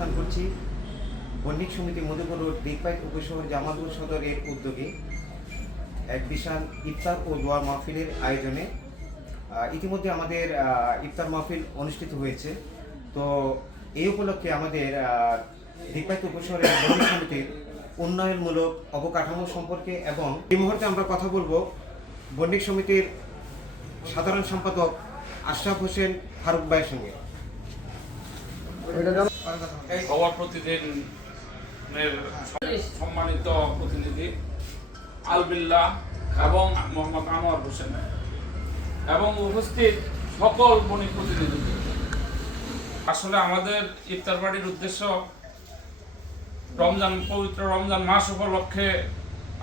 অবস্থান করছি বণিক সমিতি মধুপুর রোড দিকপাইট উপশহর জামালপুর সদরের উদ্যোগে এক বিশাল ইফতার ও দোয়া মাহফিলের আয়োজনে ইতিমধ্যে আমাদের ইফতার মাহফিল অনুষ্ঠিত হয়েছে। তো এই উপলক্ষে আমাদের দিকপাইট উপশহরের বণিক সমিতির উন্নয়নমূলক অবকাঠামো সম্পর্কে এবং এই মুহূর্তে আমরা কথা বলবো বণিক সমিতির সাধারণ সম্পাদক আশরাফ হোসেন ফারুক ভাইয়ের সঙ্গে। খবর প্রতিদিনের সম্মানিত প্রতিনিধি আলবিল্লাহ এবং মোহাম্মদ আনোয়ার হোসেন এবং উপস্থিত সকল বণিক প্রতিনিধি। আসলে আমাদের ইফতার পার্টির উদ্দেশ্য পবিত্র রমজান মাস উপলক্ষে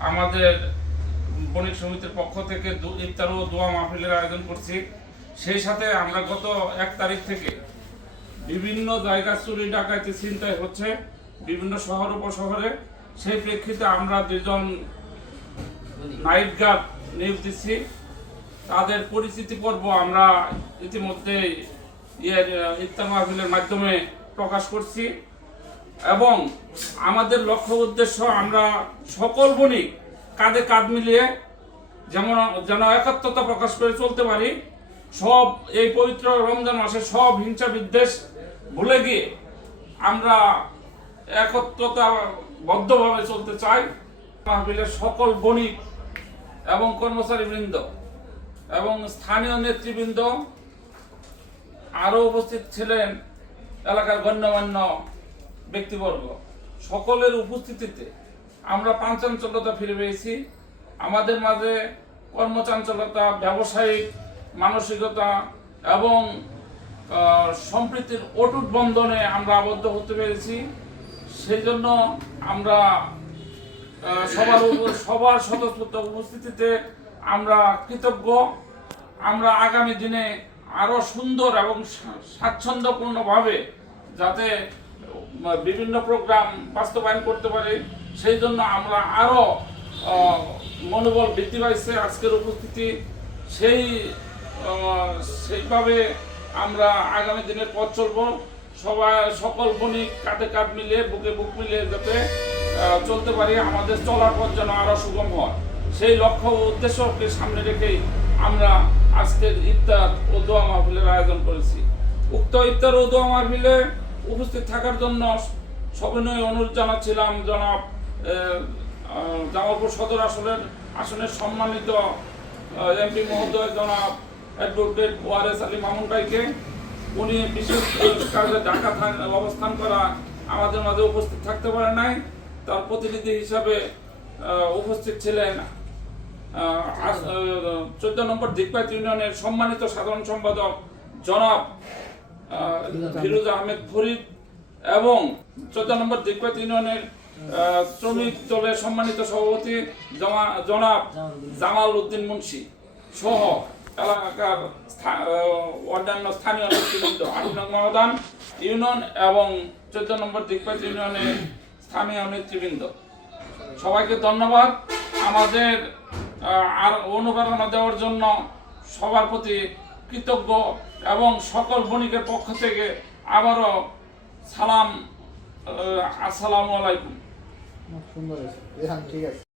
আমাদের বণিক সমিতির পক্ষ থেকে ইফতার ও দোয়া মাহফিলের আয়োজন করছি। সেই সাথে আমরা গত 1 তারিখ থেকে বিভিন্ন জায়গা চুরি ডাকাতি ছিনতাই হচ্ছে বিভিন্ন শহর উপশহরে। সেই প্রেক্ষিতে আমরা 2 জন নাইট গার্ড নিয়োগ দিচ্ছি। তাদের পরিচিতি পর্ব আমরা ইতিমধ্যে ইফতার মাহফিলের মাধ্যমে প্রকাশ করছি এবং আমাদের লক্ষ্য উদ্দেশ্য আমরা সকল বণিক কাঁধে কাঁধ মিলিয়ে যেন একাত্মতা প্রকাশ করে চলতে পারি। সব এই পবিত্র রমজান মাসে সব হিংসা বিদ্বেষ ভুলে গিয়ে আমরা একত্রতাবদ্ধভাবে চলতে চাই। মাহফিলের সকল বণিক এবং কর্মচারীবৃন্দ এবং স্থানীয় নেতৃবৃন্দ আরও উপস্থিত ছিলেন, এলাকার গণ্যমান্য ব্যক্তিবর্গ, সকলের উপস্থিতিতে আমরা পাঞ্চাঞ্চল্যতা ফিরে পেয়েছি। আমাদের মাঝে কর্মচাঞ্চল্যতা, ব্যবসায়িক মানসিকতা এবং সম্প্রীতির অটুট বন্ধনে আমরা আবদ্ধ হতে পেরেছি। সেই জন্য আমরা সবার স্বতঃস্ফূর্ত উপস্থিতিতে আমরা কৃতজ্ঞ। আমরা আগামী দিনে আরো সুন্দর এবং স্বাচ্ছন্দ্যপূর্ণভাবে যাতে বিভিন্ন প্রোগ্রাম বাস্তবায়ন করতে পারি, সেই জন্য আমরা আরো মনোবল বৃদ্ধি পাইছে আজকের উপস্থিতি। সেইভাবে আমরা আগামী দিনের পথ চলবো। সকল বণিক কাঁধে কাঁধ মিলিয়ে বুকে বুক মিলিয়ে যাতে চলতে পারি, আমাদের চলার পথ যেন আরো সুগম হয়, সেই লক্ষ্য ও উদ্দেশ্যকে সামনে রেখেই আমরা আজকের ইফতার ও দোয়া মাহফিলের আয়োজন করেছি। উক্ত ইফতার ও দোয়া মাহফিলে উপস্থিত থাকার জন্য সবিনয় অনুরোধ জানাচ্ছিলাম জনাব জামালপুর সদর আসনের সম্মানিত এমপি মহোদয় জনাব অ্যাডভোকেট ওয়ারেস আলী মামুন ভাইকে। উনি বিশেষ কাজে ঢাকা অবস্থান করা আমাদের মাঝে উপস্থিত থাকতে পারে নাই। তার প্রতিনিধি হিসাবে উপস্থিত ছিলেন 14 নম্বর দিকপাইট ইউনিয়নের সম্মানিত সাধারণ সম্পাদক জনাব ফিরোজ আহমেদ ফরিদ এবং 14 নম্বর দিকপাইট ইউনিয়নের শ্রমিক দলের সম্মানিত সভাপতি জনাব জামাল উদ্দিন মুন্সি সহ এলাকার অন্যান্য স্থানীয় নেতৃবৃন্দ, 8 নং মহদান ইউনিয়ন এবং 14 নম্বর দিকপাইট ইউনিয়নের স্থানীয় নেতৃবৃন্দ, সবাইকে ধন্যবাদ। আমাদের আর অনুপ্রেরণা দেওয়ার জন্য সবার প্রতি কৃতজ্ঞ এবং সকল বণিকের পক্ষ থেকে আবারও সালাম, আসসালামু আলাইকুম। সুন্দর, ঠিক আছে।